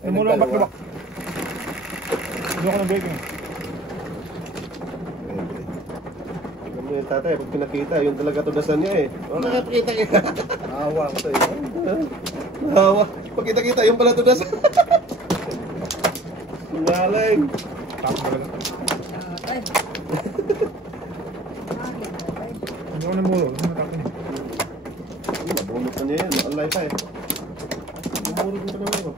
Namula ang back-to-back. Hindi ako ng breaking. Alam mo yung tatay, pag pinakita, yun talaga tudasan niya eh. Wala nga pakita-kita. Naawa ko sa'yo. Nahawa. Pag kita-kita, yung pala tudasan. Ngaling. Tapos talaga. Ay. Hindi ako namulo. Ano matapos niya? Nabunot na niya yan. Maalay pa eh. Nabunot mo pa naman ako.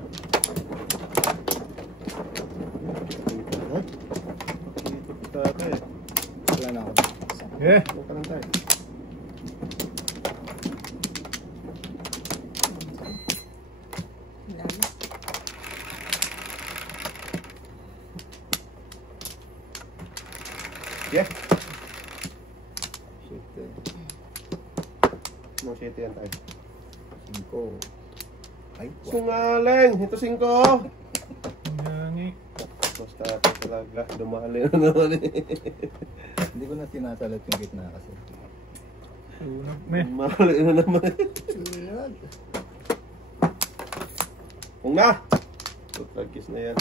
Ha? Kita ka eh. Wala na ako. Eh. Huwag ka lang tayo. Yeah. Shit eh. No, shit yan tayo. 5. Ay, Sungaling! Ito 5. Nangi. Basta ito talaga. Dumali na naman eh. Hindi ko na tinasalat yung gitna kasi. Unang meh. Dumali na naman eh. Kung na! Tutragkis na yan.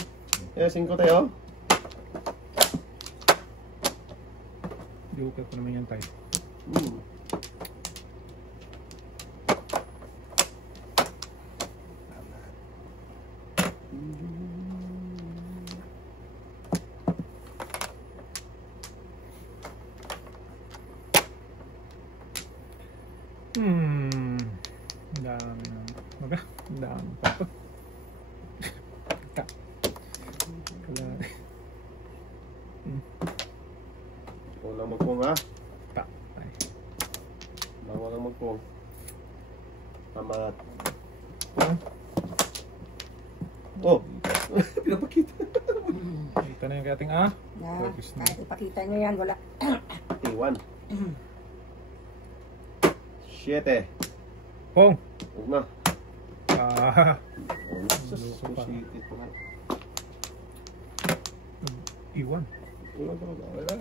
Eh, 5 tayo. Diukay ko naman yan tayo. Ang dami na. Maga? Ang dami pa ito. Kalari. Walang magpong ha? Pa. Ay. Walang magpong. Tamat. Oh! Pinapakita. Kita na yung kating ah. Kahit ipakita nyo yan, wala. T1. 7. Pong! Huwag na. Ah. City ito nga. Iwan. Wala talaga. Wala.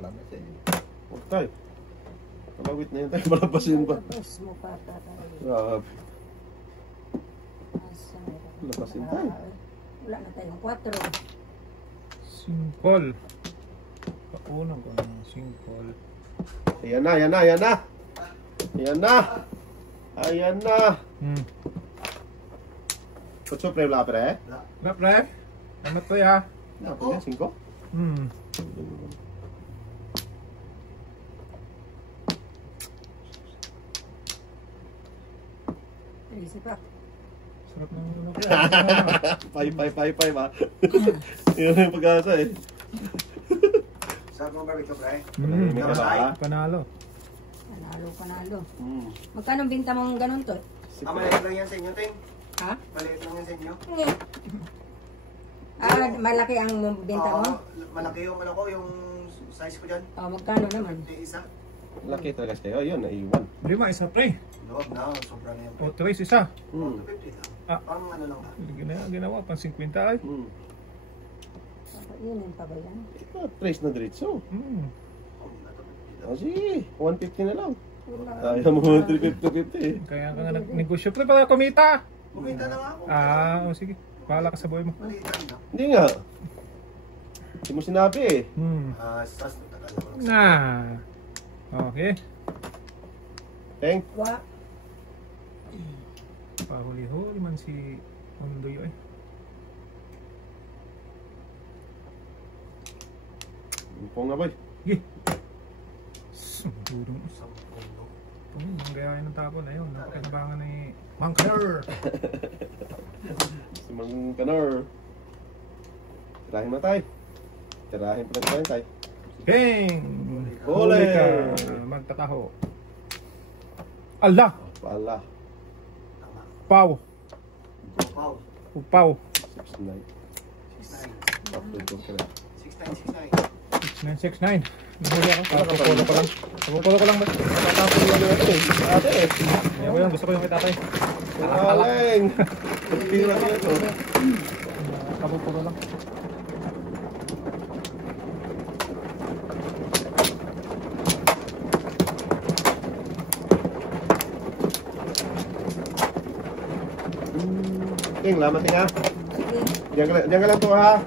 Alam na siya. Huwag tayo. Kalawit na yun tayo. Malabasin pa. Tapos mo pa tayo. Grabe. Labasin tayo. Wala na tayong 4. Simple. Paunang ko ng simple. Ayan na, ayan na, ayan na. Ayan na. Ayan na. Kutso pre wala pre? Rap rap. Ano to ya? Na, pre 5. Easy pa. Sarap ng ano ko. Pay ba? Yun yung pag-asa eh. Sarap mo ba ito, pre? Panalo. Panalo. Magkano binta mong ganun to? Maliit lang yan sa inyo, Ting. Ha? Maliit lang yan sa inyo. Malaki ang binta mo? Malaki yung ano ko, yung size ko dyan. Magkano naman? Isa. Laki talaga kayo. Yun, naiwan. 5 isa pre. Loob na, sobra na yan. O 3 isa. 250 lang. Pang ano lang ka. Ginawa pang 50 ay. Yun yung pa ba yan? Trace na diretso. O sige, 150 na lang. Ayaw mo 350. Kaya ka nga nag-negosyo pre para kumita. Kumita na nga ako. O sige. Bahala ka sa buhay mo. Maliit lang na. Hindi nga. Hindi mo sinabi eh. Sas, tagal na ko lang. Okay. Teng. Wa. Pahuli-huli man si Ondoyo eh. Upo nga boy. Sige. Sumudurong. Ang gayahin ng tapon na yun. Nakakinabangan ni Mang Kanor. Si Mang Kanor. Tirahin mo tayo. Tirahin pa rin tayo. Bang! Huli ka. Magtataho. Allah! Pala. Pau! Wow. Pau! 6-9. 6'9". Upload ko ka na. 6'9". 6969. Nahuli ako. Pupolo ko lang. Pupolo ko lang. Tatapon lang yung ito eh. Ate eh. Ayaw ko yan. Gusto ko yung itatay. Aling! Pagpira niya ito. Pupolo lang. Ting, lamat Ting ha. Sige. Diyan ka lang to ha.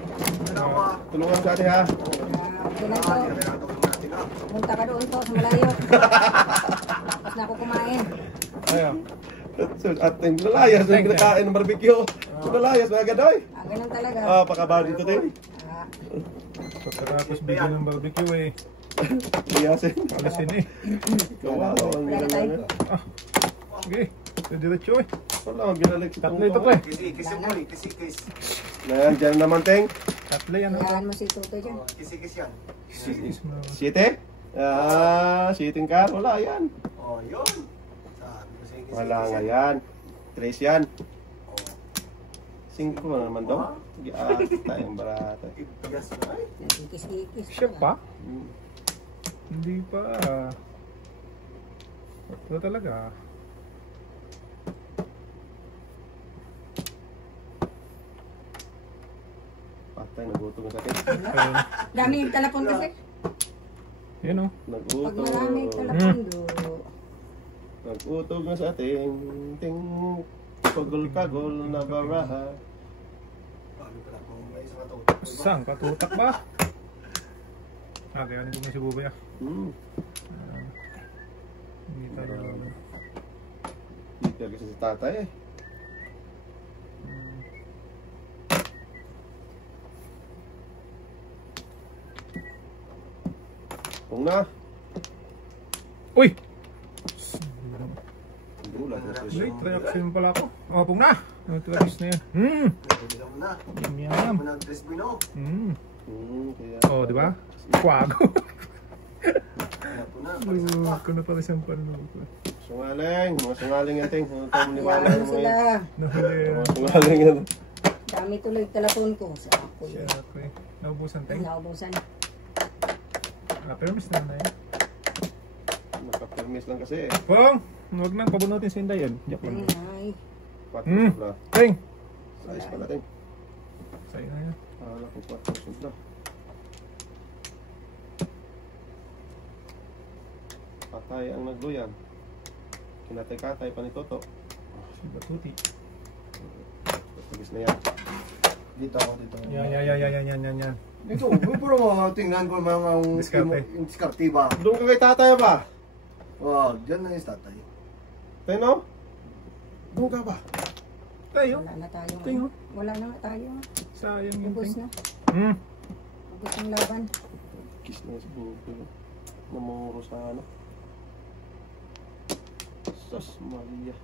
Ano ba? Tulungan sa atin ha. Okay lang to. Kailangan ito natin ah. Punta ka doon to sa malayo. Tapos na ako kumain. Ayaw. At Ting, lalayas. Yung kinakain ng barbecue. Lalayas, mga gadoy. Ganun talaga. Pakabado dito Ting. Ah, Pagkatapos video ng barbecue eh. Liyasin. Alisin eh. Kawawa ang wala tayo. ginagawa. Sige. Diretso eh. Wala, ginalik sa Tatlo ito pre. Kisi mo eh. Kisi. Yan, dyan naman Ting. Tatlo yan. Oh. Hayaan mo si Tuto dyan. Kisi yan. Siete? Siting ka? Wala yan. Oh, yun. Sabi ko sa'yo, kisi. Wala nga yan. Tres yan. Oh. 5 naman daw. Tayong barata. Tigas na eh. Kikis-kikis. Siya pa? Hmm. Hindi pa. Ito talaga. Patay, nagutom sa akin. Ayun. Dami yung talapon kasi. Yun oh. Pag marami yung Nagutom. talapon, Nagutog na sa ating ting kagol-kagol na baraha. Sabi ko lang kung may isang katutok. Saan? Katutak ba? Kaya ano kung may sububay ah. Hmm. Hindi tayo. Hindi kasi si tatay eh. Kung na. Uy! Gulat na siya. Late reaction pala ako. Oh, pong na! Nag-travis na yan. Nagulitan mo na. Yum yum. Mo na dress mo no. Kaya... Oh, di ba? Kwago. Kaya po na. Luwag ko na pala siyang panunod ko. Sungaling, mga sungaling yan ting. Ano tayo maniwala Hayaan mo mo sila. yan? Nahuli yan. Mga sungaling yan. Dami tuloy talapon ko. Sa ako Siya yun. ako eh. Naubusan tayo. Naubusan. Pero miss na na yan. Nakapermis lang kasi eh. Pong! Huwag nang pabunutin sa Inday yan. Joke lang. Ay, Patro sobra. Ting! Size pala ting. Sa'yo na yan. Akala ko patro sobra. Patay ang nagluyan. Kinatay-katay pa ni Toto. Si Batuti. Tagis na yan. Dito ako dito. Yan. Dito, pero tingnan ko mga Diskarte. yung diskarte ba? Doon ka kay tatay ba? Wow, dyan na yung tatay. Tayo no? Doon ka ba? Tayo. wala na tayo. Tingnan. Wala na tayo. Sayang yung Ubus ting. na. Hmm. Ubus ang laban. Kiss na si Bubo. Namuro sa ano. Sus Maria.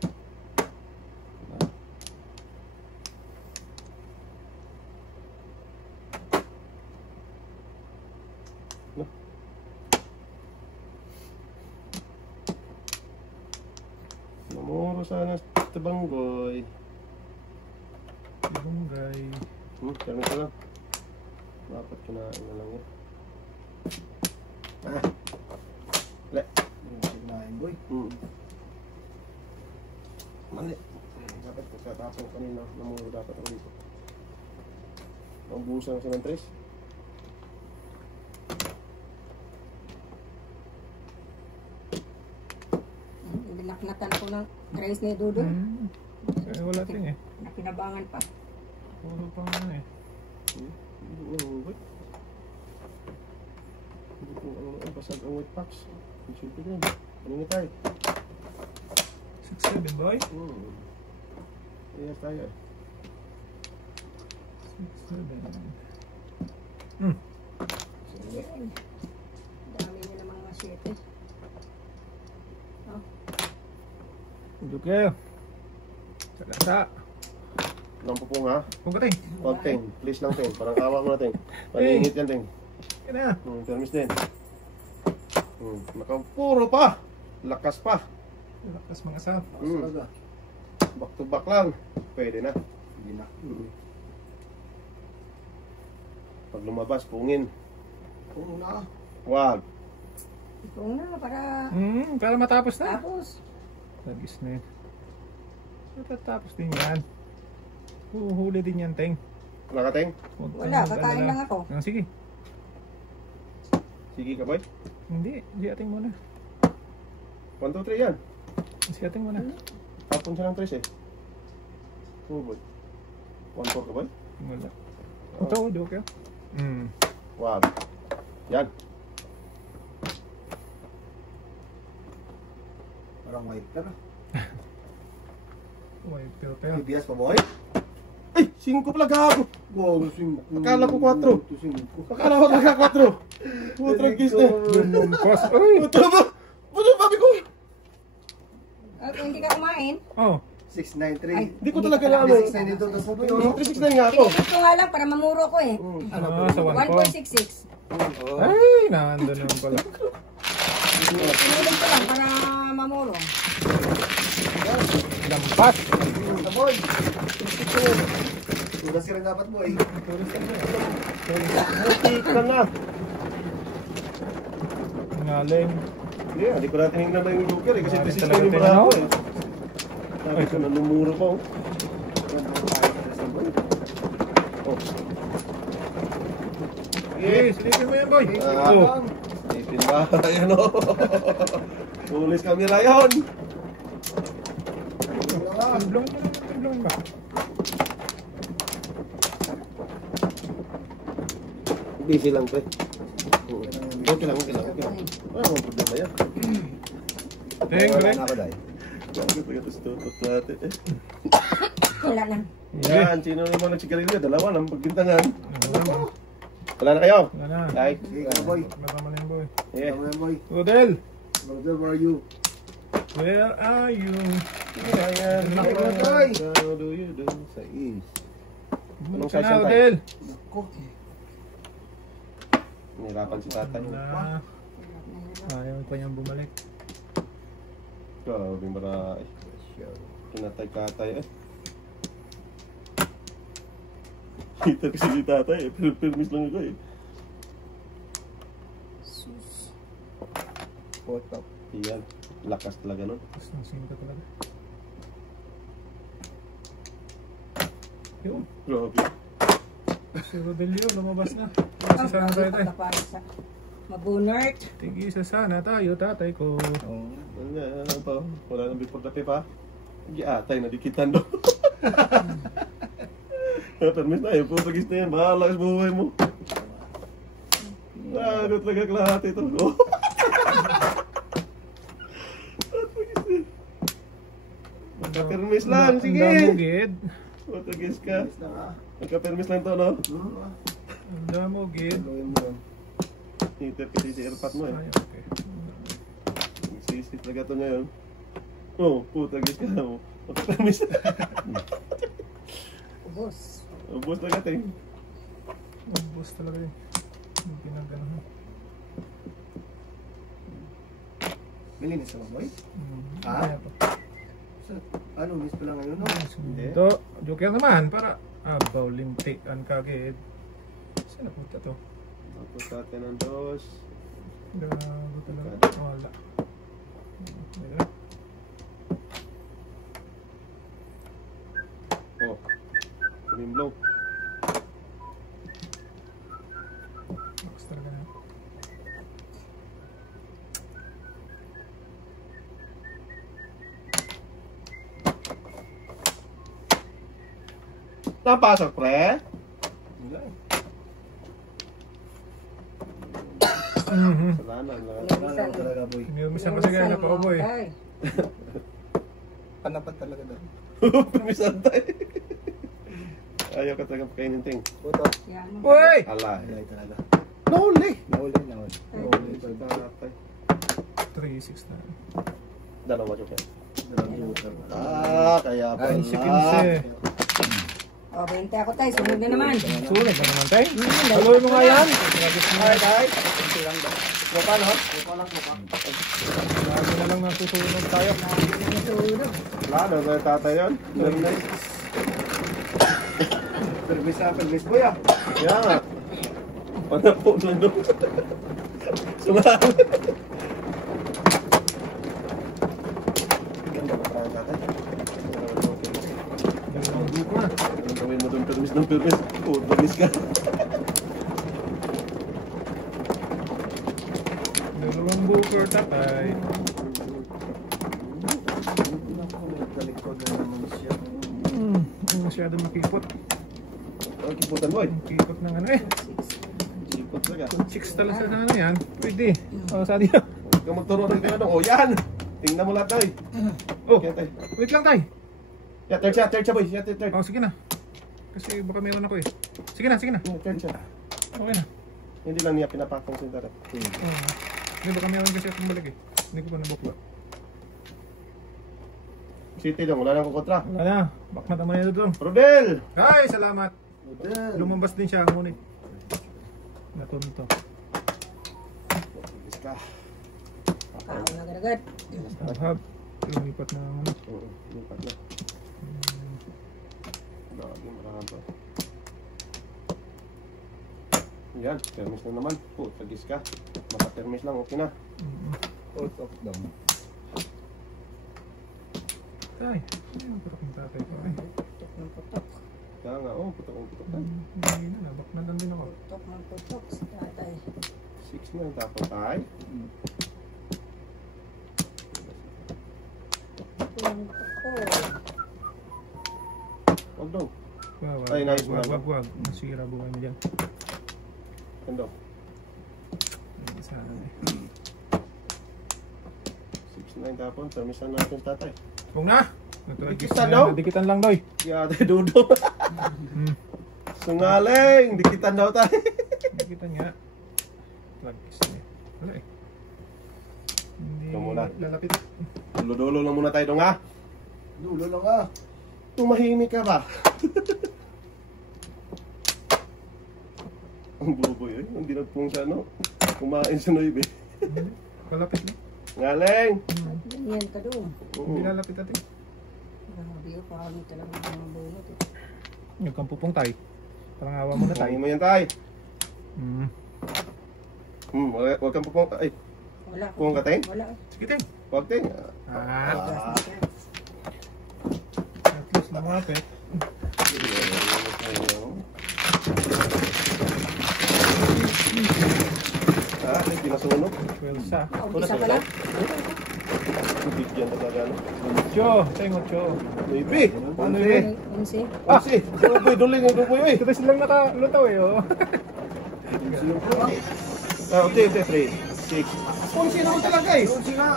Namuro sana sa Banggoy. Ibunggay. Kami ka lang. Dapat kinain na lang yan. Le. Yung signahin boy. Mali. Dapat pagkatapon kanina. Namuro dapat ako dito. Naubusan kasi ng tres. Binaknatan ko ng rice ni Dudo. Hmm. Kaya wala ting eh. Nakinabangan pa. Puro pa ano eh. Namuro. Hindi ko ano basag ang white packs. Siyempre din. Ano nga tayo? 6-7 boy. Kaya tayo. 6-7. Dami niya ng mga 7. Joker. Sa. Nang pupong ha? Kung ka ting. Huwag ting. Please lang ting. Parang awa mo na ting. Paningit yan ting. Yan na. Permis din. Nakapuro pa. Lakas pa. Lakas mga sap. Talaga. Back to back lang. Pwede na. Hindi na. Pag lumabas, pungin. Kung na. Wag. Ikaw na para Para matapos na. tapos. Lagis na yun. Matatapos din yan. Huhuli din yan, Teng. Wala ka ting? Huwag kang Wala, mag-alala. kakain lang ako. Sige. Sige ka boy. Hindi. Si ating muna. 1, 2, 3 yan. Si ating muna. Tapon siya ng tres eh. Oo boy. 1-4 ka ba? Wala. Ito, di okay. Wag. Yan. Parang white ka na. White filter. Ibias pa, boy? Ay, 5 pala gago. Wow, 5. Akala ko 4. Akala ko talaga 4. Putrang kiss na. Lumampas. Ay! Puto ba? Puto babi ko. Kung hindi ka kumain, Oh. 693. Hindi ko talaga alam. 692 dito sa boy. 369 nga ako. pinipit ko nga lang para mamuro ko eh. Sa 1466. Ay, nandun naman pala. Pinulit ko lang para mamuro. Lampas. Sa boy. Tulas ka rin dapat, boy. Buti ka na. Ngaling. Hindi, hindi ko natin hingnan ba yung joker eh. Kasi Grabe pisis talaga ko yung tayo, bravo no? eh. Sabi ko, nanumuro ko. Oh. Okay, silipin mo yan, boy. Ah. Oh. Ipin ba? Ayan o. Pulis kami rayon. Timblong mo naman, timblong ba? Busy lang, pre. Okay lang, okay lang. Wala akong problema yan. Ting, Wala pre. na ako, day. Bakit pagkatas tutot natin eh. Wala na. Yan, sino naman nagsigarilyo? Dalawa ng pagbintangan. Wala Wala na kayo? na. Like. Okay, ka, boy. Wala mo na yun, boy. Yeah. Tama yan, boy. Odel, Brother, where are you? where are you? Ayan. Tay. How do you do? Sa is. Anong Ka size na, yan, Tay? Odel. Ako. Nahirapan si tatay. Wala. Ayaw pa niyang bumalik. Grabe maray. Kinatay-katay eh. Kita kasi si tatay eh. Pero permis lang ako eh. Photo. Iyan. Lakas talaga nun. Tapos nang singka talaga. Yun. Grabe. Si Rodelio, lumabas na. Kasi sana tayo tayo. Mabunert. Tig-isa sana tayo, tatay ko. Wala pa. Wala nang before dati pa. Giatay na dikitan do. Permis na yun. Putagis na yan. Bahala sa buhay mo. Ano talaga lahat ito. Magka-permis lang. Sige. Ang damugid. Putagis ka. Yes na, ha? Magka-permis lang to, no? Ang damugid. Gawin mo yun. Hinter kasi si airpot mo eh. Ay, okay. Nagsisip talaga to ngayon. Oh, putagis ka. Magka-permis. Ubus. Ubus talaga ting. Ubus talaga yun. Yung pinagano'n. Bilinis ka ba, boy? Ah? Ah? Ano, miss pa lang ngayon, no? Ito, joker naman para abaw lintikan kagad. Saan napunta to? Tapos natin ang dos. Gago talaga. Wala. Ayun. Oh. Rimblong. Box talaga na. Napasok, pre? Wala eh. Salanan lang. Wala na ako talaga, boy. Inumisan kasi kaya na pa boy. Ay, Panapat talaga daw. Permisan tayo. Ayaw ka talaga pakainin ting. Photo. yan. Uy! Ala. Ay, talaga. Nahuli! Nahuli, nahuli. Nahuli sa tatay. 3-6 na. Dalawa joke. Dalawang joker. Kaya pala. Ay, si 15. O, 20 ako tayo. Sunod na naman. Sulit na naman tayo. Haluin mo nga yan. Ay, day. Kunti lang daw. Kupa, no? Kupa lang, kupa. Lagi na lang nasusunod tayo. Wala na sa tatay yun. Very nice. Permis na, permis, boy, ah. Kaya nga. Panapon lang doon. Sumahan. Ganda ba tayo tatay? Dalawang buko na. Ang gawin mo doon permis ng permis. Oh, permis ka. Dalawang buko tatay. Talikod na naman siya. Masyado makipot. Ang kiputan boy. Ang kikot ng ano eh. Kipot talaga. 6 talaga sa ano yan. Pwede. O, sa diyo. Huwag kang magturo rin kayo dong. O yan! Tingnan mo lahat tayo. Oh, Okay, tayo. wait lang tay. Yeah, third siya boy. Yeah, third. Oh, sige na. Kasi baka meron ako eh. Sige na, sige na. Yeah, third siya. Okay na. Hindi lang niya pinapakong sinta rin. Oh. Hindi, baka meron kasi akong balik eh. Hindi ko pa nabukla. City dong, wala nang kukontra. Wala na. Bakmat naman ito doon. Rodel! Ay, salamat. Lumabas din siya, ngunit. Natunto. Is ka. Pakaon na agad-agad. Hab. Lumipat na ano. Oo, lupat na. Lagi marahaba. Yan, termis na naman. Tagis ka. Maka-termis lang, okay na. Out of them. Ay, ayun, putok ng tatay ko. Ay, Putok ng putok. Kaya nga, putok ang putok na. hindi na, nabak na lang din ako. Putok ng putok sa tatay. 6 na, tapos tayo. Putok ko. Huwag daw. Wag, Ay, nice one. wag. Nasira buhay mo dyan. Yan daw. Hindi sana eh. 6-9 tapon, termis na natin sa tatay. Kung na! Dikitan, no? Dikitan lang, Doy. Kaya tayo dudo. Hmm. Sungaling, dikitan daw tayo. Dikitan nga. Lagkis na eh. Wala eh. Hindi Ikaw muna. lalapit. Dulo-dulo lang muna tayo dong ha. Dulo lang ah. Tumahimik ka ba? Ang buboy eh. Hindi nagpung sa ano. Kumain sa noibe. Kalapit na. Ngaling! Yan ka doon. Hindi lalapit natin. Grabe ko, parang talaga ng bunot eh. Yung kampupong tayo. Parang awa mo na tayo. Tangin mo yan tayo. Huwag kang pupong. Ay, Wala. Kung ka, Teng? Wala. Sige, Teng. huwag ting. At least lumapit. May pinasunog. Well, sa. Umpisa pa lang. Bigyan talaga no. Ocho. Teng, ocho. Maybe. Ano yun? Unsi. Kasi, duboy, duling yung duboy eh. Ito silang nakalutaw eh, oh. Okay, 3, 6. Punsi naman talaga eh. Punsi nga.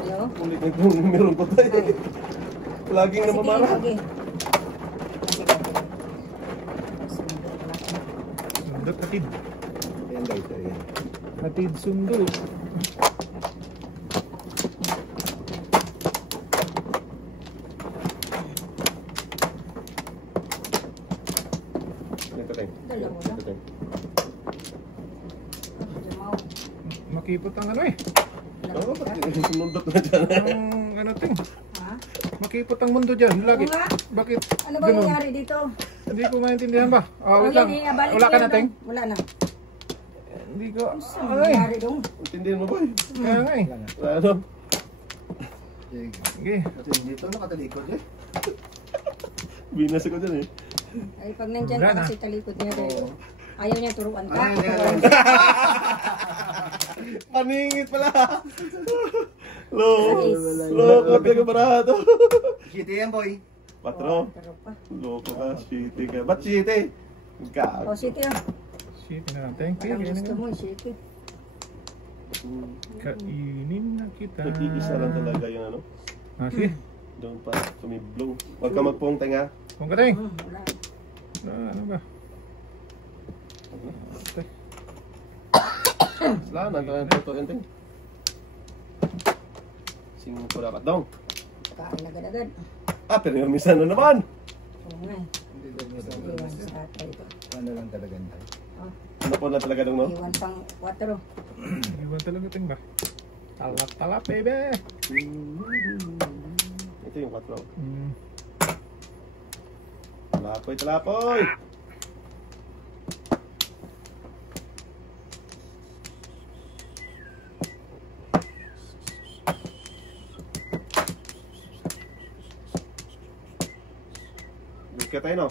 Ayo. Ulit na yung meron pa tayo. Laging namamara. Sige. Sundot, hatid. Ayan guys, ayan. Hatid sundot. Ito tayo. Dalawa lang. Ito tayo. Lumaw. Makipot ang ano eh. Oo, ba't sinundot na dyan? Ang ano ting. Ha? Makipot ang mundo dyan. Lagi. Oo nga. Bakit? Ano ba ganun? nangyari dito? Hindi ko maintindihan ba? Ah, wait Oh, lang. yan, balik Wala ka yan na, Teng? doon. Wala na. Hindi ko. Ano Ay, nangyari doon? Intindihan mo ba eh? kaya nga eh. Ano? Sige. Ito yung dito, nakatalikod eh. Binas ako dyan eh. Ay, pag nandyan Wala ka na. kasi talikod niya dito. Ayaw niya turuan ka. Paningit pala. Loko ka barato. Shitty yan boy. Patro. Pero pa. Loko ka, shitty ka. Ba't shitty? O, sige ah. Shit na lang. Thank you. Parang gusto mo, sige. Kainin na kita. Nag-iisa lang talaga yung ano. Ah, sige. Doon pa, sumiblong. Huwag ka magpong tenga. Kung ka, Teng. Wala. Ano ba? Slaan, ang toto yan ting. Singin ko dapat dong. Kain agad-agad. Pero yung misa na naman. Oo nga eh. Hindi lang yung Iwan sa tatay ito. ano lang talaga tayo. Ano po na talaga dong no? Iwan pang 4. Iwan talaga, Teng ba? Talap-talap, baby. Ito yung 4. Hmm. Talapoy, talapoy. Bigka tayo no?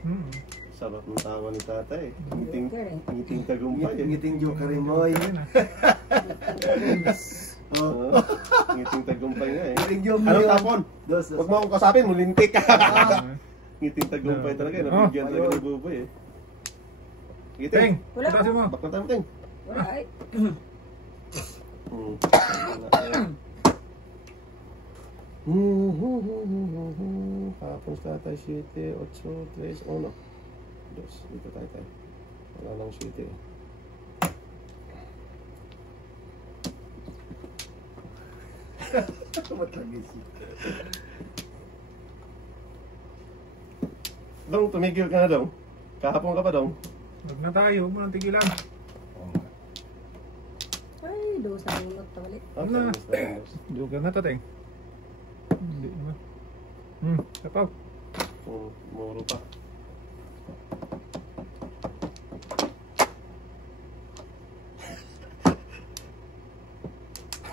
Hmm. Sarap ng tawa ni tatay. Ngiting tagumpay. Ngiting joker rin mo eh. Ayun ah. Oo. Ngiting tagumpay nga eh. Ngiting joker Anong tapon? Dos. Huwag mo akong kasapin, mulintik ka. Ngiting tagumpay talaga eh. Nabigyan talaga ni Buboy eh. Sige, Ting! Wala. Patasin mo. Back na tayo, Ting. Wala ay. Hapon sa tayo 7, 8, 3, 1. Dos. Dito tayo. Wala nang 7 eh. Dong, tumigil ka na dong. Kahapon ka pa dong. Huwag na tayo. Huwag mo nang tigilan. Ay, doon sa minot pa ulit. Na. Dugan na to, Ting. Hindi naman. Kapaw. Muro pa.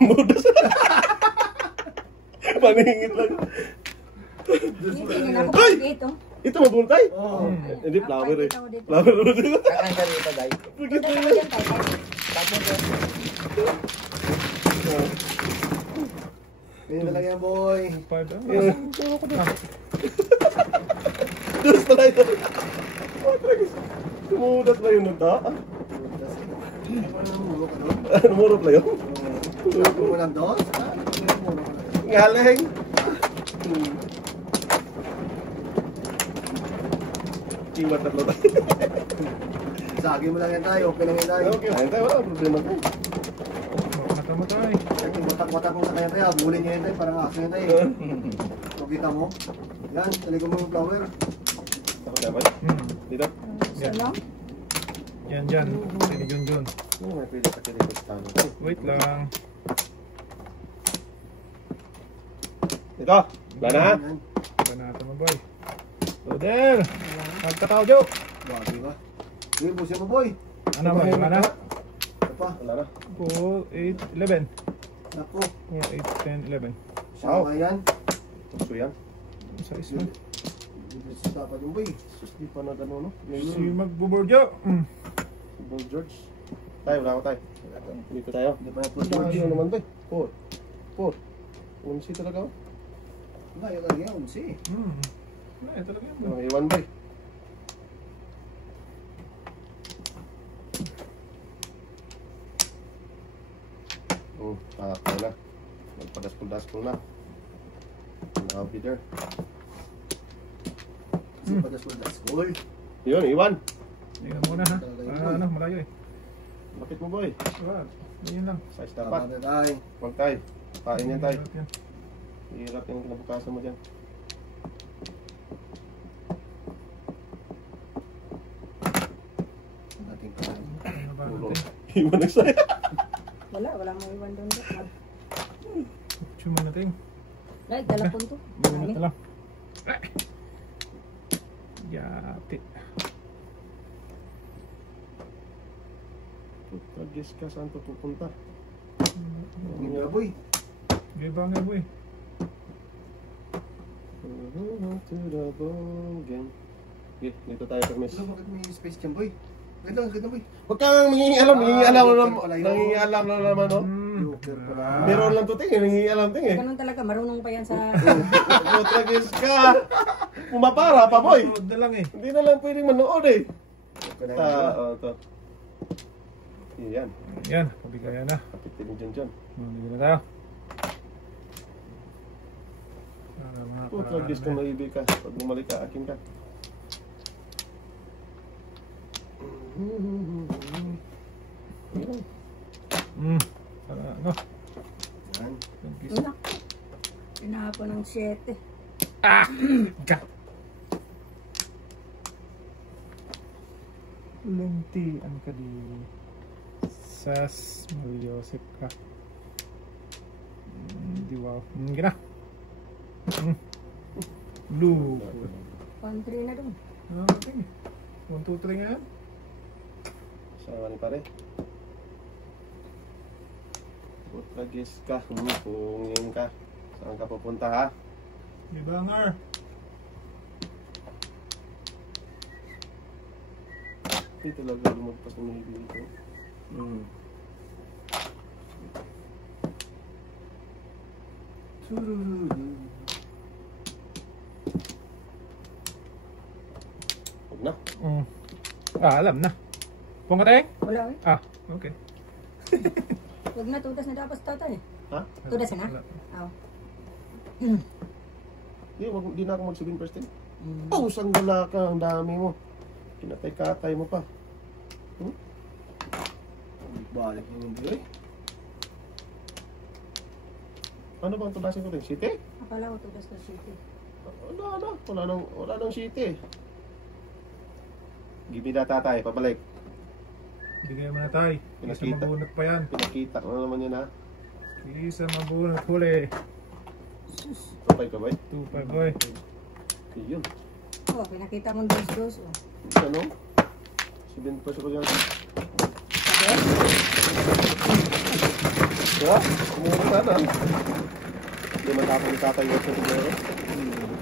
Mudas. Paningit lang. Tingin ako Ay! dito. Ito mabuntay? Oo. Hindi, flower eh. Pakita ko dito. Flower dito. Kakan ka dito, Day. Bakit Pwede mo mo yun? dyan tayo. Tapos yun. Ganyan talaga yan, boy. Pad. Yeah. Puro ko na. Dos pala ito. Oh, tragis. Sumudas ba yun nun ta? Ano muro pala yun? Sabi mo lang dos? Ngaling. Kimat na tayo. Sagi mo lang yan tayo, okay lang yan tayo. Okay, ayun tayo. Wala problema tayo. Matamatay. Kasi matak-matak mo sa kanya tayo, bulin niya yan tayo, parang aso yan tayo. So kita mo, yan, talagang mo yung flower. Ako dapat. Dito. Isa lang. Yan, dyan. Sini Junjun. May pwede sa kiri ko sa talo. Wait lang. Dito. Ba na? Yan. Banata mo, boy. Loader! Magkataw, Joe! Bagay ba? Sige, busin mo, boy. Ano ba? Mana? Ito pa. Wala na. 4, 8, 11. Naku, 4, 8, 10, 11. saan nga yan? Tukso yan. Size man. Sa dapat yung boy. Sus, di pa na gano'n, no? Si magbuboard, Joe. Ball George. Tayo, wala ko tayo. Dito tayo. Hindi pa yung George George. yun naman, bay. 4. 4. Unsi talaga, oh. Wala, yun talaga yan, unsi. Ay, talaga yan. Ano, iwan, bay. Kaya na. Magpadaspol-daspol na. I'll be there. Kasi padas-padas. Boy. Yun, iwan. Tingnan muna, ha? Ano, malayo eh. Bakit mo, boy? Diba? Yun lang. Size Tama dapat. na tayo. Huwag tayo. Kain yan tayo. Yan. Hirap yung kinabukasan mo dyan. Ating kain. Ano ba Ulo. natin? Iwan na sa'yo. Wala mo iwan doon. Tsuman natin. Ay, talapon to. Gawin na lang. Yati. Pag-guess ka saan to pupunta. Hindi ba, boy? Gaya nga, boy. To the bone again. Okay, dito tayo, Permis. Ano, bakit may space dyan, boy? Ganda boy. Huwag kang nangingialam Joker naman. pala yun. Nangingialam na naman, no? Joker pala. Meron lang to, ting. Nangingialam, ting, eh. Ganun talaga, marunong pa yan sa... Tragis ka. Pumapara pa, boy. Sunod na lang eh. Hindi na lang pwedeng manood, eh. Joker na yun. To. Yan. Yan, pabigayan na. Kapitin dyan dyan. Hindi na tayo. Tragis kung naibig ka. Pag bumalik ka, akin ka. Para ano? Yan. Wala. Pinahapon ng 7. Ka! Luntian ka di. Sas, Mariosep ka. Di wow. Gina. Blue. 1-3 na doon. Okay. 1, 2, 3 nga yan. Sama ni pare. Tragis ka. Pungin ka. Saan ka pupunta, ha? Di banger. Hindi talaga lumagpas ng hibi ito. Alam na. Kung kateng? Wala eh. Okay. Huwag na, tudas na dapat tatay. Ha? Tudas na? Wala. Oo. Di na ako magsubin first time. Oh, sanggala ka. Ang dami mo. Kinatay-katay mo pa. Balik yung hindi. Ano bang tudasin ko rin? City? Akala ko tudas na city. Wala nang city. Gibi na tatay, pabalik. Bigay mo na tayo. Isa Pinakita. mabunot pa yan. Pinakita ko na naman yun ha. Isa mabunot huli. Papay ka ba? 2-5 boy. Yun. Oh, pinakita mong dos-dos. Oh. Ano? 7 peso ko dyan. Sabi? Diba? Kumura sana. Hindi matapang ni tatay yung sa siguro.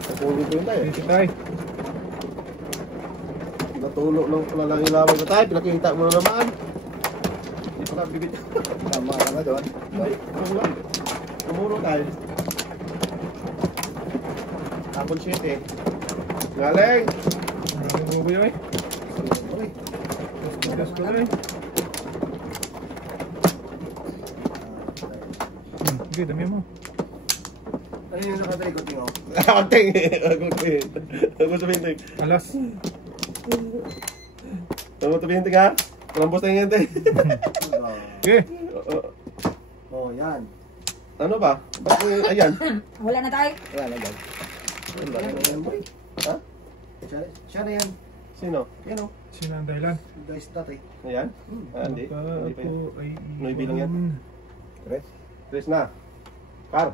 Napulit ko yun tayo. Dito tayo. Natulog lang pala lang ilawag na tayo. Pinakita mo na naman. Hindi pala bibit. Tama ka na doon. Hindi. Ano lang. Kumuro tayo. Tapon 7. Galing! Maraming buboy oy. Uy. Tudas ko na eh. Sige, dami mo. Ano yung nakatay ko tingo? Ating! Ako sabihin ting. Alas. Ako sabihin ting ha? Malambos na yung ting. Sige. Oh, yan. Ano ba? Bakit ayan? Wala na tayo. Wala na dyan. Wala na yan, boy. Ha? Siya na yan. Sino? Yan o. Sino ang dahilan? Guys, tatay. Ayan? Hindi. Baka Hindi pa ako yan. ay May bilang yan. Tres. Tres na. Car.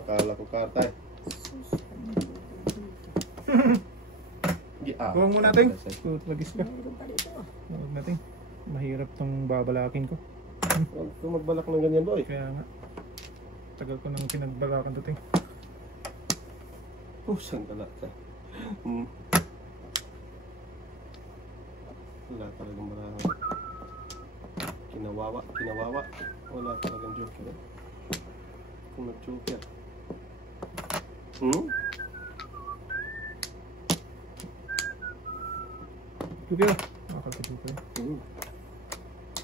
Kala ko car tayo. Kuha mo natin. Lagis ka. Meron pa dito. Huwag natin. Mahirap tong babalakin ko. Huwag ko magbalak ng ganyan boy. Kaya nga. Tagal ko nang pinagbalakan dating. Sandala ka. Wala talagang balakan. Kinawawa. Wala talagang joker. Kung nag-joker. Joker. Nakakal-joker.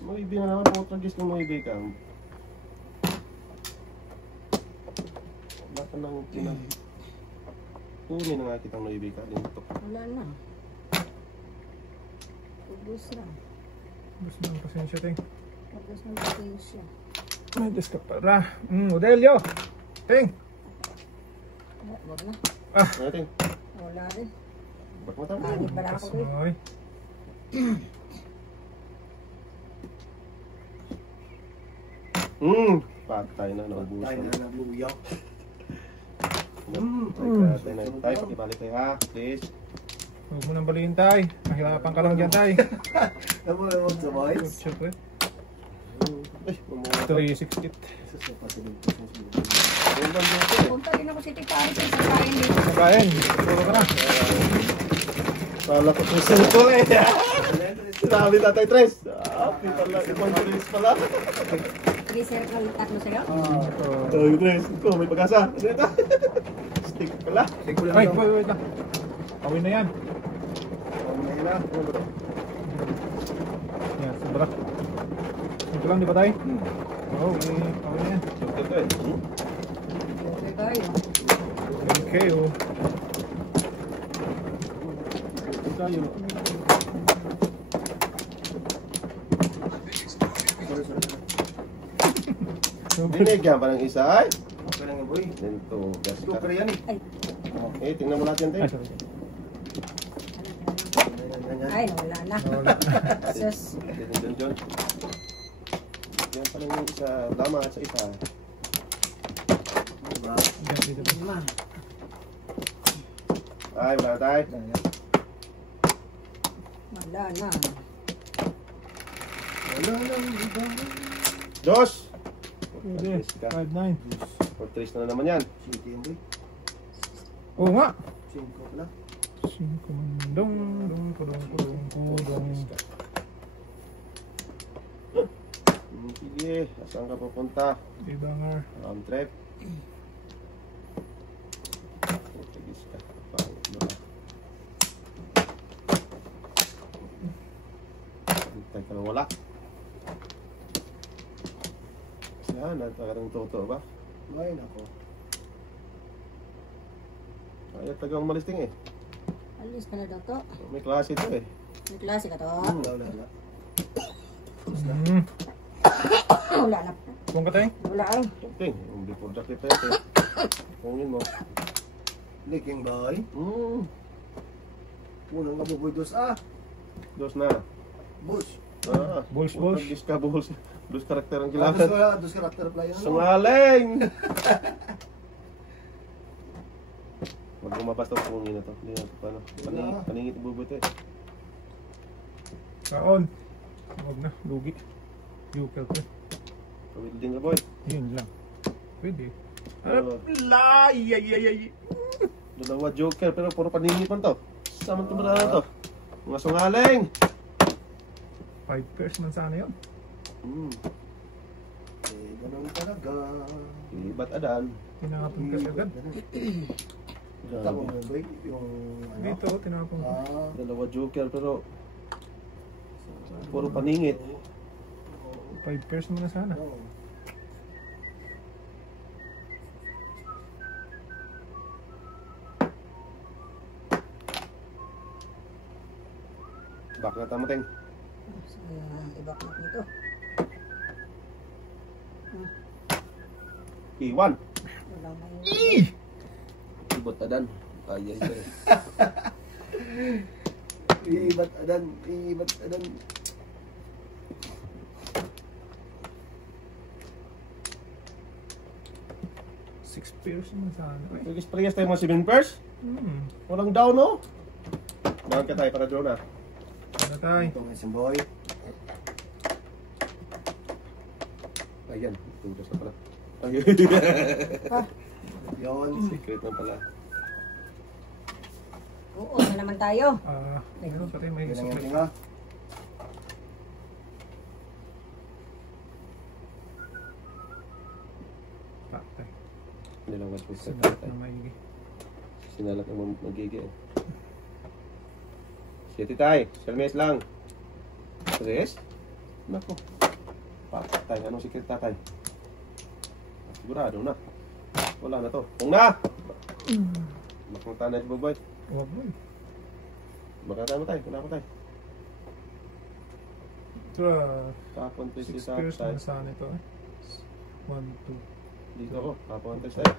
Maibig na naman. Portugis kung maibig ka. Wala ka nang pinag... Kunin na nga kitang maibig ka. Dito. Wala na. Ubus na. Gusto nang pasensya ting. Ubus na potensya. Ay, Diyos ka para. Modelyo. Ting. Wag na. Natin. Wala rin. Ba't mo tama? Balik pala ako eh. Ay. Patay na. Tayo Naubusan. na nagluyaw. Patay na yung type. Ibalik kayo ha. Please. Huwag mo nang baliin tay. Mahirapan ka lang dyan tay. Alam mo yung sa boys? Siyempre. Ay, mamuha. 368. Punta din ako si Tita Arito sa kain dito. Kain. Puro ka na. Kala ko tusin ko eh. Sabi tatay Tres. Pala, ibang Tres pala. Sige, circle tatlo sa'yo. Tatay Tres. Ito, may pag-asa. Ano ito? Stick pala. Take ko lang Ay, daw. wait lang. Pawin na yan. Mamaya na. Ano ba ito? Yan, sobra. Ito lang, di ba tayo? Oo, pawin na yan. Ito eh. Okay tayo. Okay, oh. Tayo. Binigyan pa ng isa ay. Okay lang yan, boy. Dito, gas ka. Super yan eh. Ay, Tingnan mo natin Ay, tayo. sorry. ay, wala na. Sus. John. Yan pala yung isa. Lama sa isa. Diba? Diyan, dito. Lima. Ay, wala tayo. Wala na. Wala lang, diba? Diyos! Pwede. 5-9. For trace na naman yan. City yan, boy. Oo nga. 5 pala. 5 dong, kudong. Sige, saan ka pupunta? Ibangar. Round trip. Portugis ka. Pangit ba? Patay ka na wala. Yan, nagtakarang totoo ba? Ay, nako. Ay, tagang malisting eh. Alis ka na daw to. May klase ito eh. May klase ka to. Wala. Wala na. Kung ka tayo? Wala ay. Ting, hindi productive tayo ito eh. Kungin mo. Liking boy. Hmm. Unang mabuboy dos Dos na. Bush. Bulls. Pag-gis ka, bulls. Dos karakter ang Dos kailangan. dos karakter player. Sungaling! Huwag lumabas ito kungin na ito. Hindi na ito paano. Paningit bubo ito eh. Kaon. Huwag na. Lugi. Yukel ko. Pawilding ka boy. Yun lang. Pwede. Oo. Ay. Dalawa joker pero puro paningit man to. Sama ito ba na ito? Mga sungaling! 5 pairs man sana yun. Eh, ganun talaga. Ibat adan. Tinapon ka agad. Tama mo boy, yung ano? Dito, tinapon ko. Dalawa joker pero puro paningit. 5 pairs mo na sana. Oo. Bak na tamating. Sige, ibaknak nito. Iwan. Wala na yun. Ibot adan. Ay. Iibat adan. 6 pairs mo sana. Ay. Parehas tayo mga 7 pairs. Walang down no? Bakit ka tayo para doon na? Ano tayo? Itong isang boy. Ayan, tutos na pala. Ayun. Yon. Secret na pala. Oo, na naman tayo. Meron pa tayo may Yan ang secret. tinga. Patay. Nilawat ko sa Sinat tatay. na maigi. Sinalak ang magiging. Siyete tayo. Selmes lang. Tres? Nako. Patay. Anong secret tatay? Sigurado na. Wala na to. Kung na! Makita na si Boboy. Huwag mo. Makita mo tayo. Wala ko tayo. Ito, Kapon test 6 sa pairs tayo. mo sana ito. 1, 2. Dito ako. Kapon test tayo.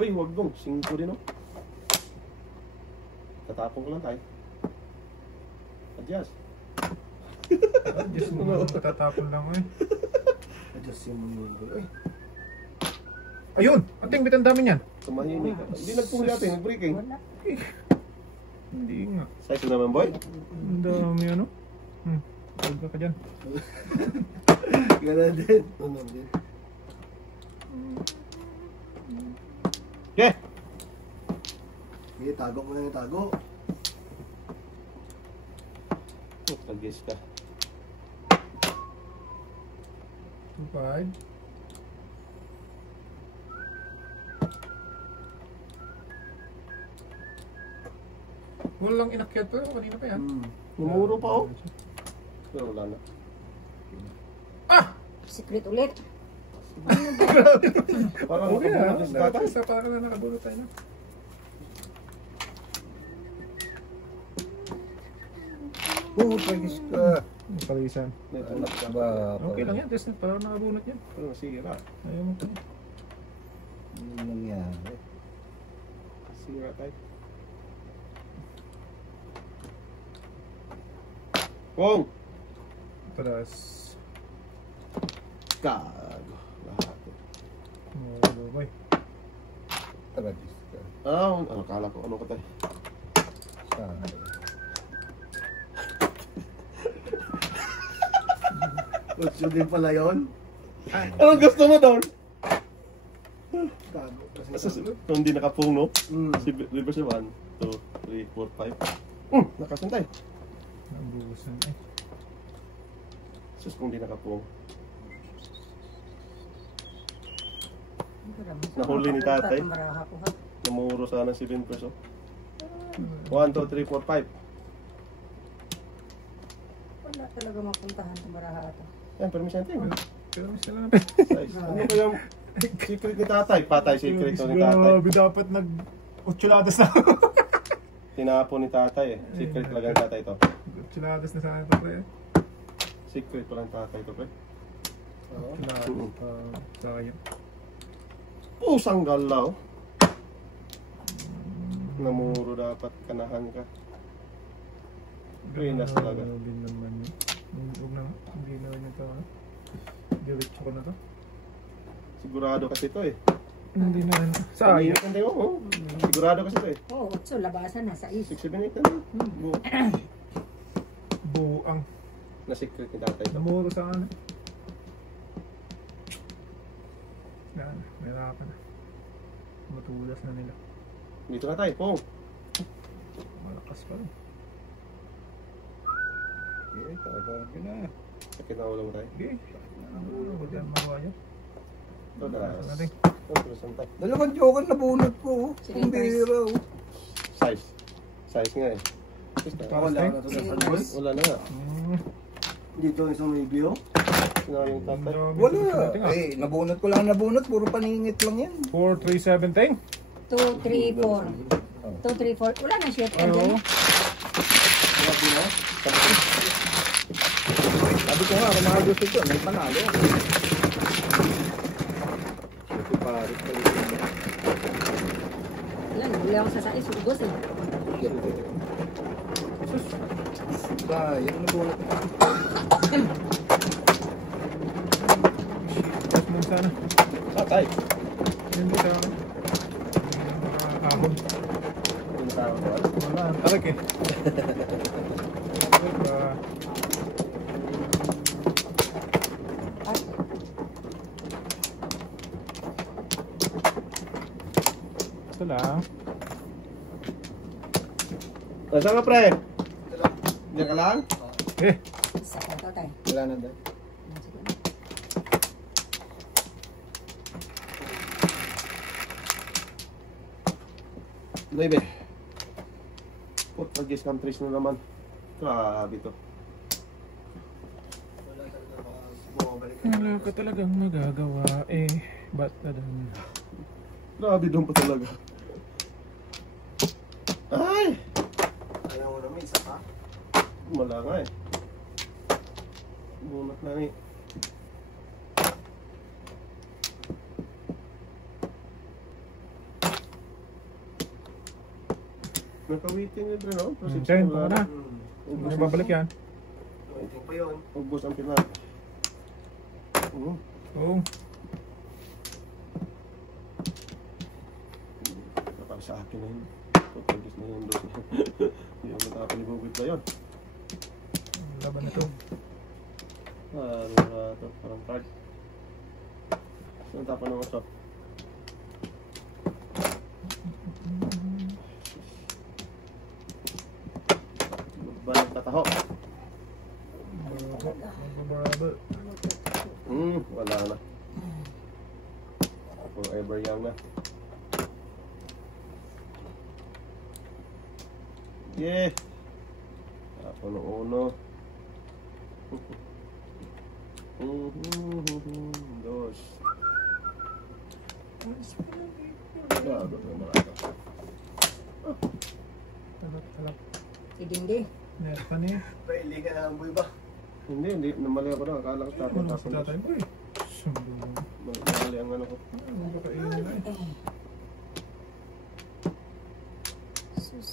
Uy, wag dong. 5 din oh. Tatapong ko lang tayo. Adjust. Just mo tatapon lang eh. Adjust yung mga gulo. Ay, Ayun! Ating bitan dami niyan. Tumahimik ka. Hindi nagpuli natin. Nag-breaking. Wala. Hindi nga. Size mo naman boy. Ang dami ano. Huwag ka dyan. ganun din. Ganun din. Okay. Sige, tago mo na yung tago. Tag-guess ka. 2, 5. Walang inakyat pa yun. Kanina pa yan. Numuro pa oh. Pero wala na. Secret ulit. Parang Okay na. nakabulot sa tatay. Sa parang na nakabulot tayo na. Pagis ka. Palisan. Anak ka ba? Okay lang yan. Test na. Parang nakabunot yan. Pero nasira. Ayaw mo tayo. Ano nangyari? Sira tayo. Kung! Paras. Gago. Lahat. Boy. Pagis ka. Ano kala ko? Ano ka tayo? Kutso din pala yun. Anong gusto mo doon? Tago. Kasi Kung hindi nakapung, no? Hmm. Si reverse 1, 2, 3, 4, 5. Nakasantay. Nabuhusan eh. Sus, kung hindi nakapung. Nahuli ni tatay. Maraha ko ha. Namuro sana si Ben Perso. 1, 2, 3, 4, 5. Wala talaga mapuntahan sa baraha ito. Yan, permission natin. Pero mas lang. Size. Ano ba yung secret ni tatay? Patay secret to ni tatay. Grabe, dapat nag-8 na. Tinapon ni tatay eh. Secret talaga ng tatay to. 8 na sana ito, pre. Secret pa lang tatay to, pre. Sayang. Pusang galaw. Namuro dapat kanahan ka. Greenas talaga. Hindi naman yun. Huwag na. Hindi na yun ito. Diretso ko na to. Sigurado kasi to eh. Hindi na yun. Sayang. Hindi mo. Sigurado kasi to eh. Oo, 8, labasan na, 6. 6, 7, 8 na. Buang. Na secret ni tatay to. Namuro sa ano. Yan. Nahirapan na. Matulas na nila. Dito na tayo. Pong. Malakas pa rin. Okay, talaga na. Sakit na ulo mo tayo. Okay. Huwag yan magawa yun. Ito na. Saan natin? Ito tayo. Dalawang joker na bunot ko. Sige, Ang bira. Size. Size nga eh. Wala na ito sa salbol. Wala na nga. Dito ang isang review. Sino yung tatay? Wala. Eh, nabunot ko lang nabunot. Puro paningit lang yan. 4, 3, 7, 10. 2, 3, 4. 2, 3, 4. Wala na shirt ka Oo. dyan. Grabe na. Sabi ko nga, kung makagustos ito, may panalo. Ito pare. Yan, huli ako sa 6, ubos eh. Sayang nabunot ko. Tapos mo sana. Tatay. Hindi sa akin. Nakakahon. Yung tao ko. Wala, ang tarik eh. Ito lang. Nasaan ka, pre? Diyan ka lang? Eh, Sa kanto tayo. Wala na dahil. Baby. Portuguese countries na naman. Grabe to. wala ka talagang magagawa eh. Ba't na doon? Grabe doon pa talaga. Ay! Ayaw mo naman, isa pa. Wala nga eh. Bunot na eh. Nakawitin yun rin, no? Hintayin pa na. Hindi babalik yan. Waiting pa yun. Ubus ang pinag. Oo. Kapag sa akin na yun. Portuguese na yun doon. Hindi ako nakapalibugit pa yun. Laban na ito. Ano ito? Parang card. Saan tapan ng usap? Balik tataho. Baba. Wala na. Forever young na. Yeah. Ako no uno. Dos. Bago na marami. Talap. Si Dindi. Meron pa niya. Paili ka na ang buhay ba? Hindi. Namali ako na. Akala ko tapos Ano sa tatay ko eh. Sundo. Namali ang ano ko. Ano ba kayo nila eh? Sus.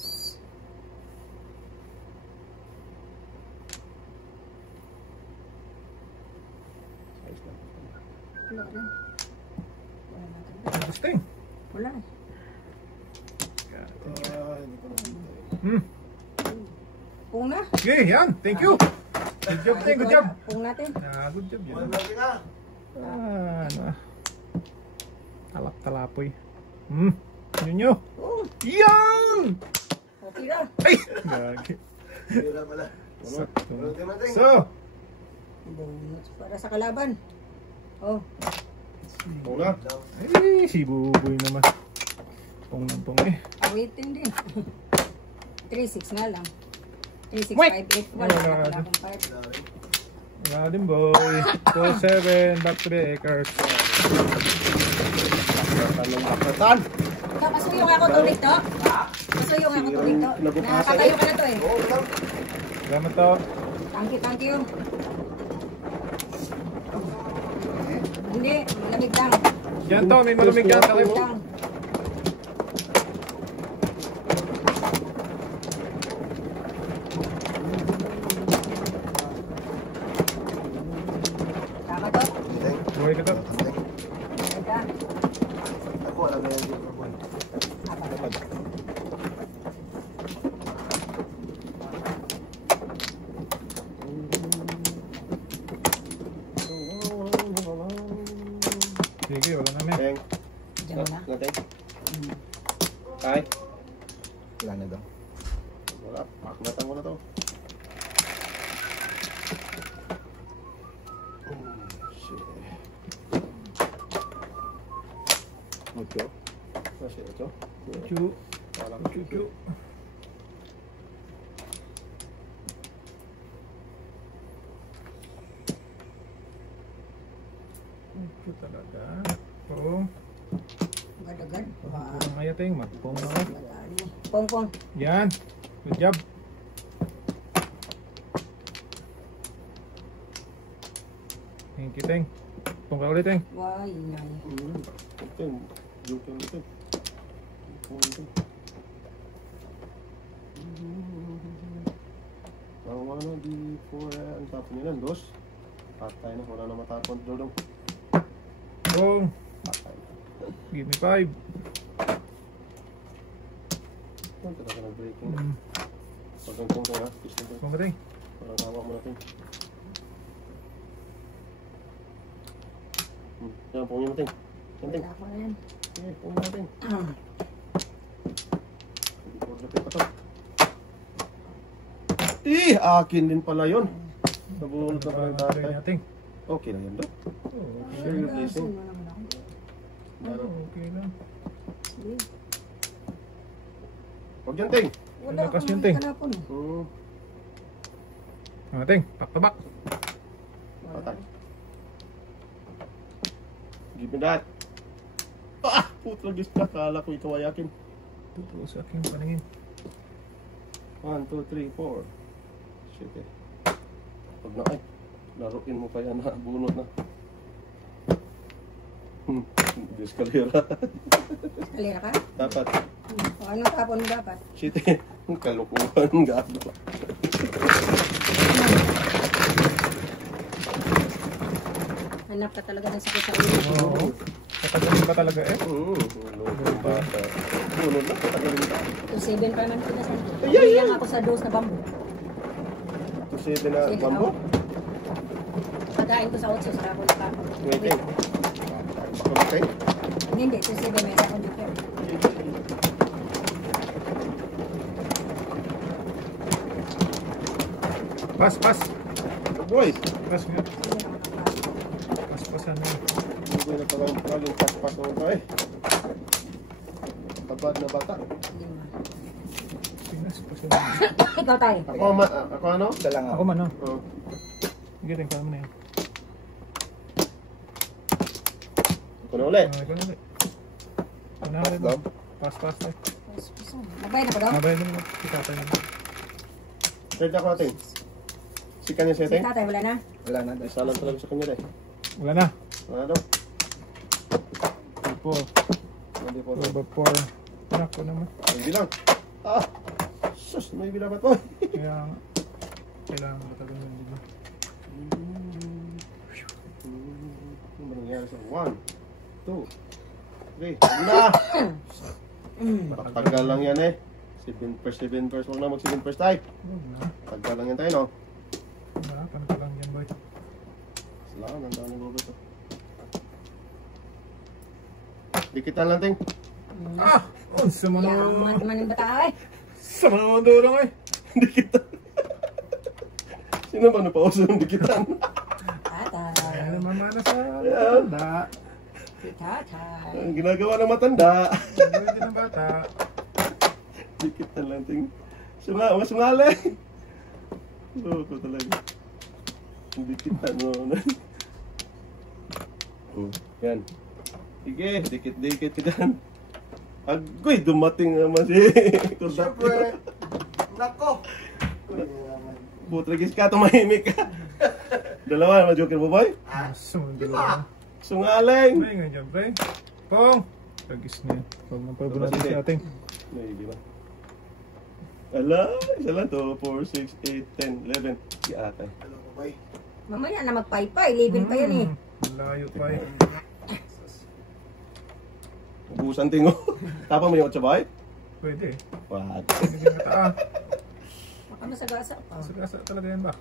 Ayos lang. Wala na. Wala na talaga. Gusting. Wala na. Hindi ko na. Pung na. Okay, yan. Thank you. Good job, Ting. Good job. Pung natin. Good job yun. Wala na. Ano ah. Talap-talapoy. Yun nyo. Yan! Okay na. Ay! Gagi. Bira pala. Sakto. Wala na tayo. So, Donuts para sa kalaban. Oh. Una. eh, si Buboy naman. Pong ng pong eh. Awitin din. 3-6 nga lang. 3-6, Wait! 5-8. Wala Wala. na pala akong 5. Wala din boy. 2-7. Back to the acres. Tanong bakatan. Pasuyong ako tulig to. Pasuyong ako tulig to. Nakapatayo ka na to eh. Salamat to. Thank you. Hindi, malamig lang. Yan to, may malamig yan. Malamig lang. Tama to? Buhay ka to. Ganda. Ako, alam mo yung boy. Sige, wala na men. Teng. Diyan mo na. Teng. Kay. Wala na daw. Wala. Paknatan mo na to. Shit. Mucho. Masih ito. Chu. Parang Chu chu. Chu talaga. Pong. Agad-agad. Pong ayating. Magpong na ako. Pong. Yan. Good job. Thank you, Teng. Pong ka ulit, Teng. Why, nay. ito. Joke lang ito. Ang ano di po ang tapon nila. Dos. Patay na. Wala na matapon. Dodong. Pong. Patay na. Give me 5. Ito talaga nag-breaking. Mm. Pagkong ko ha. Piston ko. Pong ka, Teng. Walang hawa mo natin. Yan, pungin natin. Yan, ting. Wala ko na yan. Sige, pungin natin. Hindi ko natin pa to. Akin din pala yun. Nabulot na pala yung tatay. Nating. Okay na yan do. Oh, Share your blessing. okay lang. Huwag yan, ting. Wala Lakas akong yun, Ting. kanapon. Ano, Teng? Back to back. Patay. Give me that. Puto gis ka. Kala ko ikaw ay akin. Tutuo sa aking paningin. 1, 2, 3, 4. Shit eh. Pag na ay. Laruin mo pa yan na. Bunot na. Diskalira. Kalira ka? Dapat. O anong tapon mo dapat? Shit eh. Kalukuhan. Gado. Hanap ka talaga ng sakit sa ulo. Oo. Katagalin pa talaga eh. Lukong bata. Bunot na. Katagalin ka. 2-7 pa naman kita sa Ay, ay, ay. Ilang ako sa dose na bambo. 2-7 na bambo. Pagkain ko sa 8 sa ako pa. Waiting. Pakamatay. Hindi, 2-7 may ako dito. Pas. Boy. Pas nga. Pas-pasan na. Hindi ko na talagang pas-pas naman pa eh. Tabad na bata. Pinas-pasan. Ikaw tayo. Ako ano? Dalang Ako man, no? Oh. Sige, Teng. Kala mo na yan. Ako na ulit. Ikaw na ulit. Ikaw na ulit. Bob. Pas-pas eh. Nabay na ko daw? Mabay din mo. Kita tayo. Third ako natin. Si kanya Si setting. tatay, wala na? Wala na. Isa lang talaga sa kanya eh. Wala na. Wala daw. 4. Hindi po. 4 over 4. Anak ko naman. Hindi lang. Sus, may bilabat mo. Kaya kailangan matagal na din. Ano ba nangyari sa 1, 2, 3. Na! Tagal lang yan eh. 7 verse. Huwag na mag 7 verse tayo. Huwag na. Tagal lang yan tayo no. Mahirapan ka lang yan, boy. Salamat, ang dami ng ito. Dikitan lang ting. Unsa mo na. Yaman man yung bata ay. Sa mga mandurang eh. Dikitan. Sino ba napauso ng dikitan? Tatay. Ay, naman mana sa tanda. Si tatay. Ang ginagawa ng matanda. Pwede ng bata. Dikit na lang ting. Sumali. Loko talaga. Dikit na no. Yan. Sige, dikit-dikit ka dyan. Agoy, dumating naman si Kurda. Siyempre. Nako. Butragis ka, tumahimik ka. Dalawa naman, Joker mo, boy. Sumundalo Diba? na. Sungaling. Ay, nga dyan, pre. Pong! Lagis na yan. Pag magpalbo natin Sige. sa ating. Ay, di ba? Ala, isa lang to. 4, 6, 8, 10, 11. Si atay. Ano ko ba? Mamaya na magpaypay. Libre pa yan eh. Layo pa eh. Ubusan tingo. Tapang mo yung 8 bay? Pwede eh. What? Hindi ka taa. Baka masagasa pa. Sagasa talaga yan ba?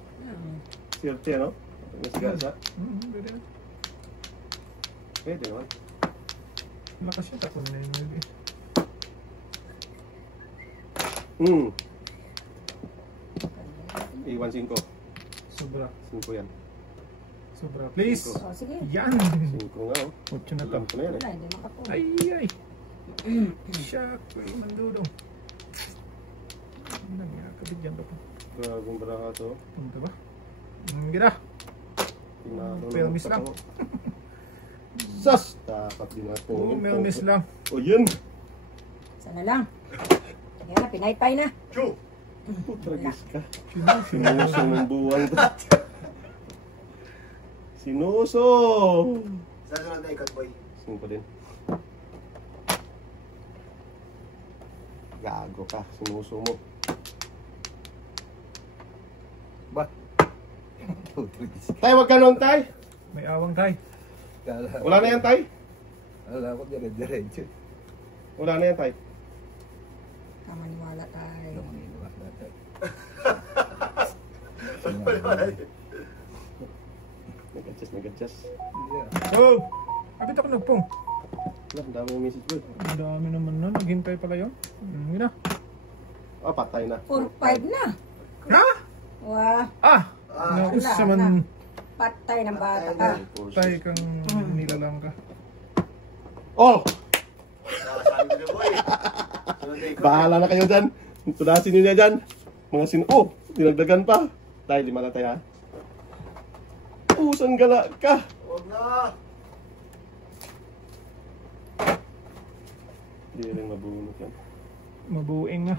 Sirte, ano? Masigasa. Pwede yan. Pwede naman. Lakas yun. Tapos na yun yun eh. Iwan 5. Sobra. 5 yan. Sobra. Please! O, sige. Yan! 5 nga, oh. 8 na to. Alam ko na yan, eh. Wala, hindi makapuno. Ay, ay! Shock! Uy, mandudong. Ano nga, kabigyan ka pa. Grabong baraha to. Punta ba? Gina! Tinalo na Pelmis ang lang. tao. Sus! Dapat din natin. Oo, may miss lang. O yun! Sana lang. Yan na, pinaypay na. Chu! Putragis ka. Sinuso. Sinuso ng buwan to. Sinuso! Sa sunod na ikat, boy. 5 din. Gago ka. Sinuso mo. Ba? Putragis. Tay, wag ka nun, tay! May awang tayo. Wala na yan, tay! Wala ko dire-diretso. Wala na yan, tay. Kamaniwala tayo. Nag-adjust. Oh! Kapit ako nagpong. Wala, ang dami yung message ko. Ang dami naman na. Naghintay pala yun. Gina. Ah, patay na. 4-5 na. Ha? Wah, Ah! Naus wala naman. na. Patay ng bata ka. Tayo kang nilalang ka. Oh! Sabi ko na, boy. Sunod na ikat. Bahala na kayo dyan. Tunasin nyo niya dyan. Mga oh! Dinagdagan pa. Dahil 5 na tayo, ha? Pusang gala ka. Huwag na. Hindi rin mabunot yan. Mabuing na.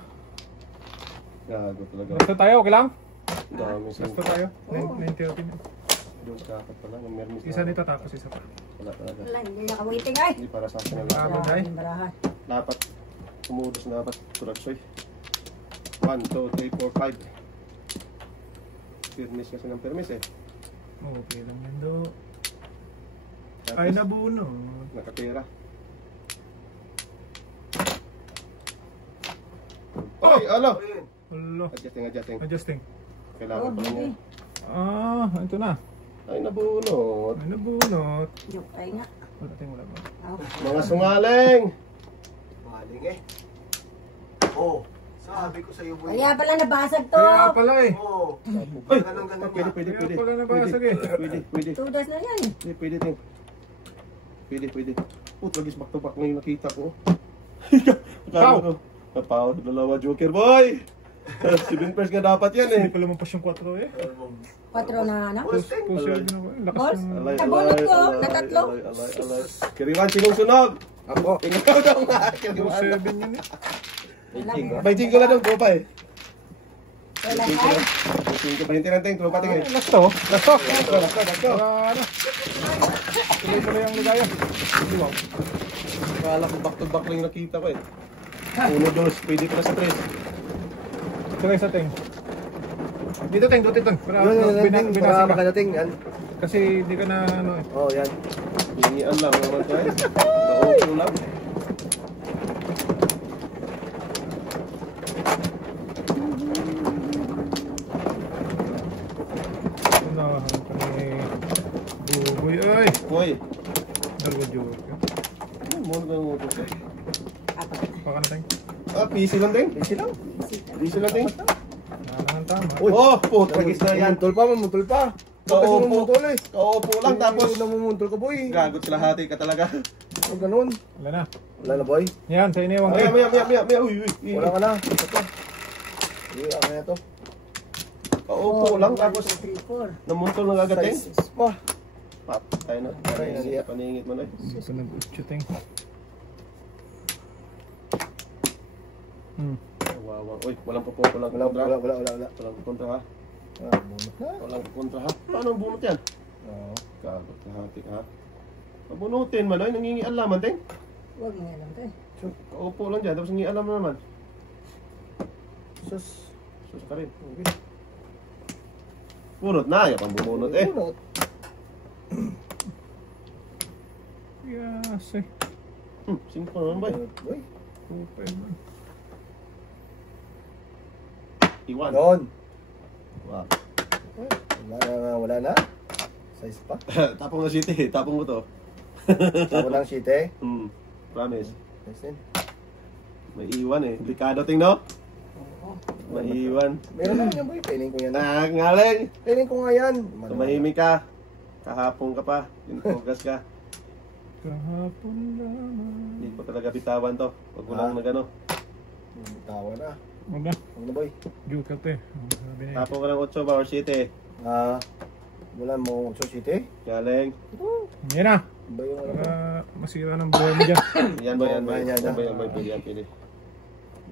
Gago talaga. Basta tayo, okay lang? Ang dami Basta siyang tayo. Oo. 9:30 na. doon kakat pala. Ang mermis Isa nito tapos isa pa. Wala talaga. Wala, hindi nakawiting ay. Hindi para sa akin ang Tama. lapat. Ay. Barahan. Dapat. Sumudos na dapat. Turatsoy. 1, 2, 3, 4, 5. Permis kasi ng permis eh. Okay lang yan do. Tapos, Ay, nabuno. nakapera. Oh! Ay, alo! Ayun. Hello. Adjusting. Adjusting. Kailangan Oh, pa lang bibi. yan. Ah, ito na. Ay, nabunot. Ay, nabunot. Yung ay nga. Wala tayong wala ba? Oh. Mga sungaling! Maling eh. Oh, sabi ko sa'yo, boy. Kaya pala nabasag to. Kaya pala eh. Oh. Ay! Ganun, ganun Pwede, nga. pwede, Kaya pwede. pala nabasag eh. Pwede. 2 days na yan. Pwede, ting. Pwede. Lagis back to back na yung nakita ko. Akala ko. Napaw, dalawa joker boy! 7 pairs nga dapat yan eh. Hindi pala mampas yung 4 eh. 4 na ano? Boss, ting. Puso yun ako. Lakas Balls? ng... Nabunot ko, na tatlo. Alay. Kiriwan, sinong sunog? Ako. Ikaw daw nga. Puro Kiriwan. 7 yun eh. May jingo lang daw, bro pa eh. Wala tayo. May jingo, ting, tropa ting eh. Last to. Last to. Let's go. Para ano. Tuloy-tuloy ang ligaya. Wow. Akala ko back to back lang yung nakita ko eh. 1, 2, pwede pala sa 3. Tuloy sa ting. Dito ting, dito ting. Para Yun, binasag para ka. makadating. Yan. Kasi hindi ka na ano eh. Oh, yan. Hinian lang naman tayo. Naoko lang. Unahan ka ni Buboy. Ay! Boy, Dalawa joke. muna ka mo ito. Baka na ting. Ah, PC lang din. PC lang. PC lang din. Wala nang tama. Oh, putragis na yan. Tulpa mo, tulpa. Bakit namumutol eh? Kaupo lang tapos namumutol ka boy. gagot kalahati ka talaga. Huwag ganun. Wala na. Wala na boy. Yan, sa iniwang Maya, ko. maya. Uy. Wala ka na. Ito. Hindi, ako na ito. Kaupo lang tapos 3, 4. namuntol na gagating. Sizes pa. Patay na. Paningit mo na eh. Hindi ko nag-shooting. Wawa. Uy, walang pupunto lang. Wala. Walang pupunto ha. Bunot na. Walang pupunto ha. Paano ang bunot yan? Oo. Gagot kalahati ka ha. Mabunutin man ay nangingialaman ting. Huwag nga lang tayo. Kaupo lang dyan tapos nangingialam na naman. Sus. Sus ka rin. Okay. Bunot na. Ayaw pang bumunot eh. Bunot. Yes, eh. Simple naman ba eh. Bunot, boy. Open man. Iwan. Yun. Wow. Wala na. Size pa. Tapong na city. Tapong mo to. Ako lang shit eh. Promise. Listen. May iwan eh. Delikado ting no? May iwan. Meron lang yan boy. Paining ko yan. Ngaling. Paining ko nga yan. Tumahimik ka. Kahapon ka pa. Pinutugas ka. Kahapon naman. Hindi ko talaga bitawan to. Huwag mo lang na gano. Tawa na. Huwag na. Huwag na boy. Joke up eh. Ang sabi na yun. Tapong ka ng 8 Bauer City. Wala mo sa shit eh. Galing. Yan na. Ba yung ano? Para masira ng buhay mo dyan. Yan ba? Yan. Pili yan.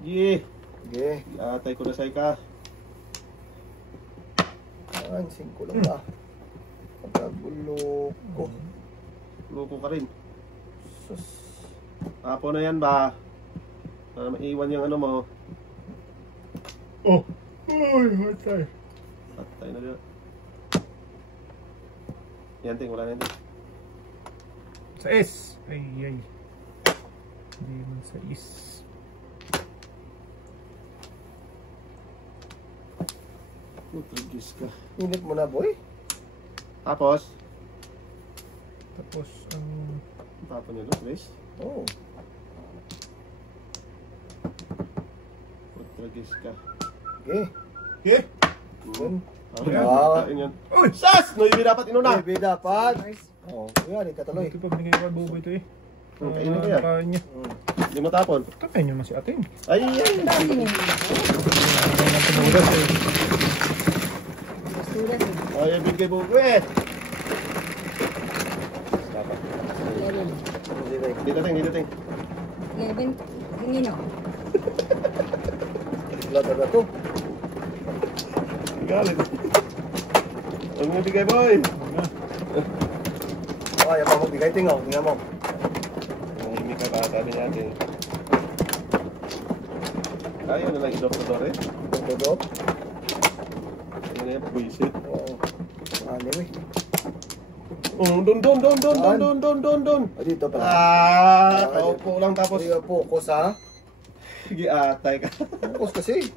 Gih. Sige. Atay ko na sa'yo ka. Yan, 5 lang ba? Pagkagulo ko. Loko ka rin. Sus. Tapon na yan ba? Para maiwan yung ano mo. Oh! Uy, hatay. Patay na dyan. Yan ting, wala na yan ting. Sa S. Ay. Hindi man sa is. Trigis ka. Init mo na boy. Tapos, Tapos ang... tapon nyo doon, please. Oh. Trigis ka. Okay. Okay? Yun. Kain yan. Uy! Sas! Noibi dapat inuna! Baby dapat. Oo. Yan, ikatuloy. Ito pa binigay ko bubo ito eh. Kainin ko yan. Kain niya. Hindi mo tapon. Kain niyo mas si ating. Ay! Tumulas eh. Sulat eh. Ay, bigay bugo eh! Dapat. 11. Dito ting. 11. Tingin o. Wala talaga to. Galit. Huwag mo bigay, boy! Ay, apa mo bigay tingaw. Tingnan mo. Hindi ka sabi niya atin. Ayaw na lang idok-dok eh. Dodot. Ano yan, buisit. Oo. Ano eh. Don. Ah, dito pala. Kaupo lang tapos. Sige, focus ha. Sige, atay ka. Focus kasi.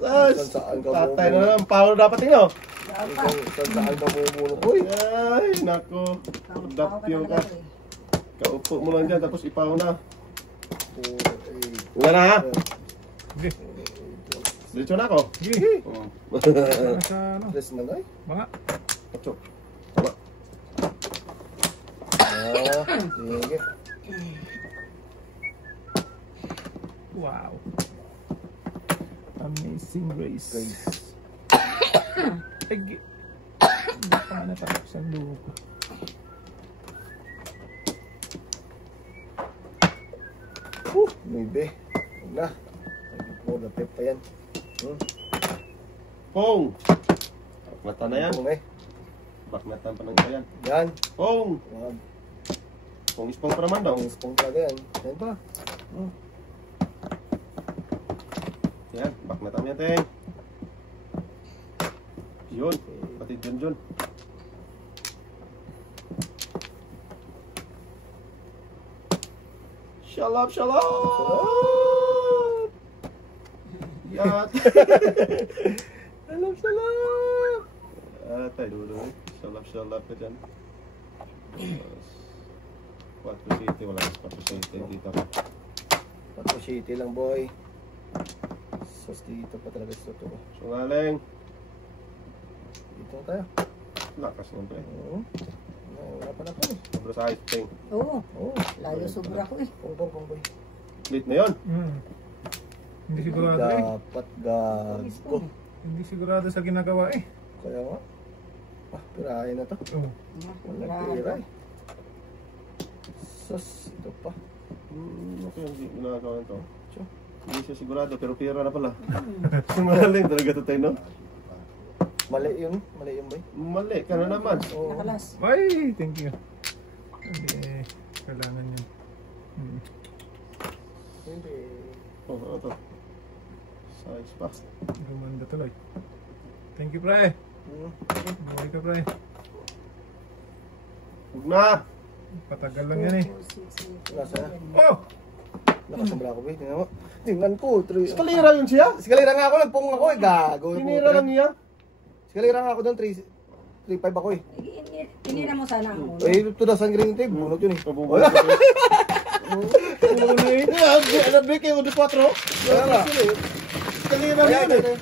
Sas! Saan ka Patay na lang. Power dapat tingnan. Saan ka bumubuno ko eh. Ay, nako. Dapyo ka. Kaupo mo lang dyan tapos ipaw na. Wala na ha? Sige. Diretso na ako. Sige. Oh. Sa ano? Tres na guy. Mga. Ocho. Tama. Sige. Wow. Amazing Grace. Ay, hindi pa nga natapos ang luho ko. Maybe. Huwag na. Huwag na pep pa yan. Pong! Baknatan na yan. Pong eh. Baknatan pa ng isa yan. Yan. Pong! Wag. Pong ispong pa naman daw. Ang spong talaga yan. Yan pa. Yan, baknatan yan, Teng. Yun, pati Jun. Shalom! Yat! Shalom! Atay, dulo eh. Shalom ka dyan. 4 city, wala mas 4 city dito. Pato city lang boy. Sos dito pa talaga sa totoo. So, ngaling. Dito na tayo. Lakas naman pre. Oo. Wala pa na po eh. Sobra sa ice tank. Oo. Oo. Layo sobra ko eh. Pong-boy. Split na yun. Hindi sigurado eh. Dapat gago. Hindi sigurado sa ginagawa eh. Kaya nga. Pirahin na to. Oh. Wala tira eh. Sus, ito pa. Okay, hindi ginagawa nito. Hindi siya sigurado, pero pira na pala. Sumaling talaga ito tayo, no? Mali yun boy. Mali, ka na naman. Oo. Nakalas. Ay, thank you. Hindi, kailangan yun. Hindi. Oh, ano to? Size pa. Gumanda tuloy. Thank you, pre. Bumalik ka, pre. Huwag na! Patagal lang yan eh. Nasa? Oh! Nakasobra ko boy. Tingnan mo. Tingnan ko. Eskalera yun siya? Eskalera nga ako. Nagpong ako eh. Gago. Tinira lang niya? Eskalera nga ako doon. 3.5 ako eh. Tinira mo sana ako. Eh, 2,000 green tape. Bunot yun eh. Pabubuhay ko. Uli. Alam ba kayo, 4? Kaya nga. Eskalera yun eh.